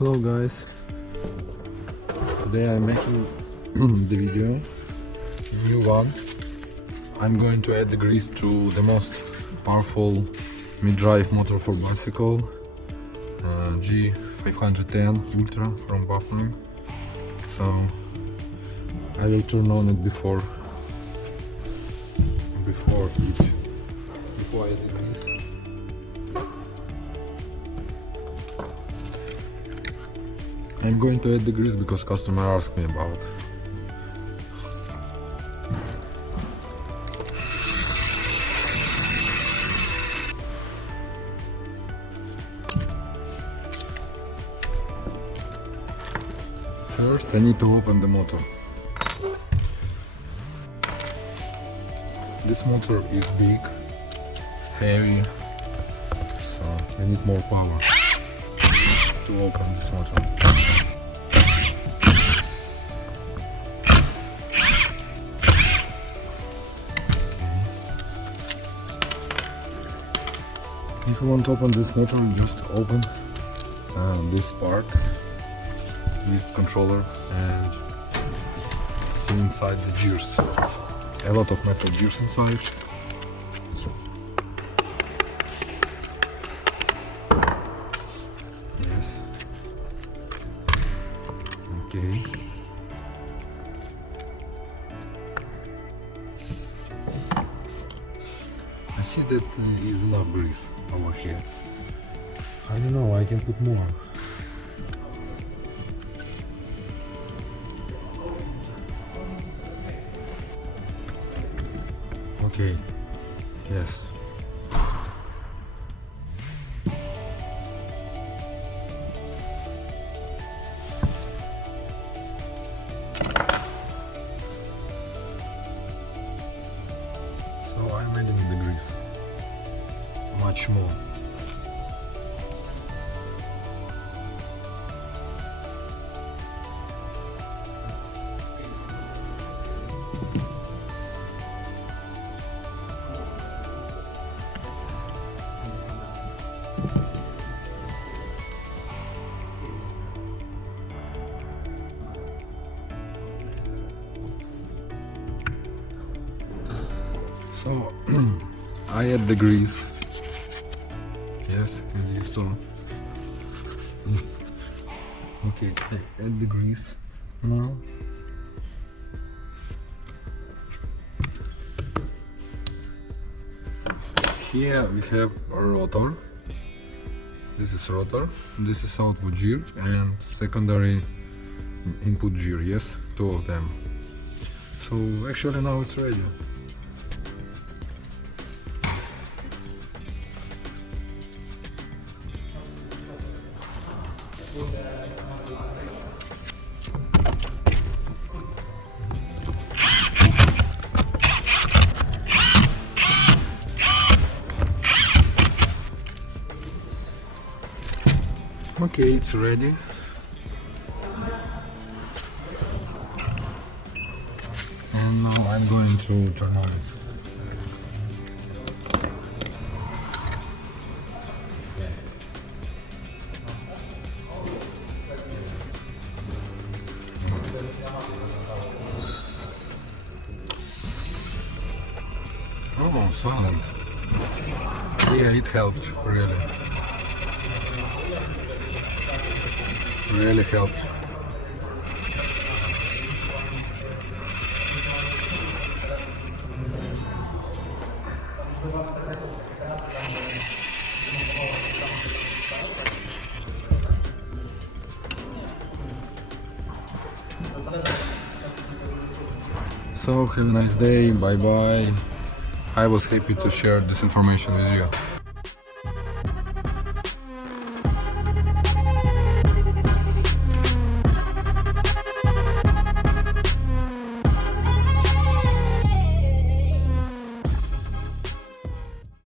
Hello guys, today I'm making the video, new one. I'm going to add the grease to the most powerful mid-drive motor for bicycle, G510 Ultra from BAFANG. So I will turn on it before I add the grease. I'm going to add the grease because customer asked me about. First I need to open the motor. This motor is big, heavy, so I need more power to open this motor. If you want to open this motor, you just open this part, this controller, and see inside the gears. A lot of metal gears inside. Yes. Okay. I see that is enough grease over here. I don't know, I can put more. Okay, yes. So I'm adding the grease, much more. So I add the grease. Yes, as you saw. Okay, I add the grease now. Here we have a rotor. This is rotor. This is output gear and secondary input gear. Yes, two of them. So actually now it's ready. Okay, it's ready. And now I'm going to turn on it. Oh, silent. Yeah, it helped, really. Really helped. So have a nice day, bye bye. I was happy to share this information with you.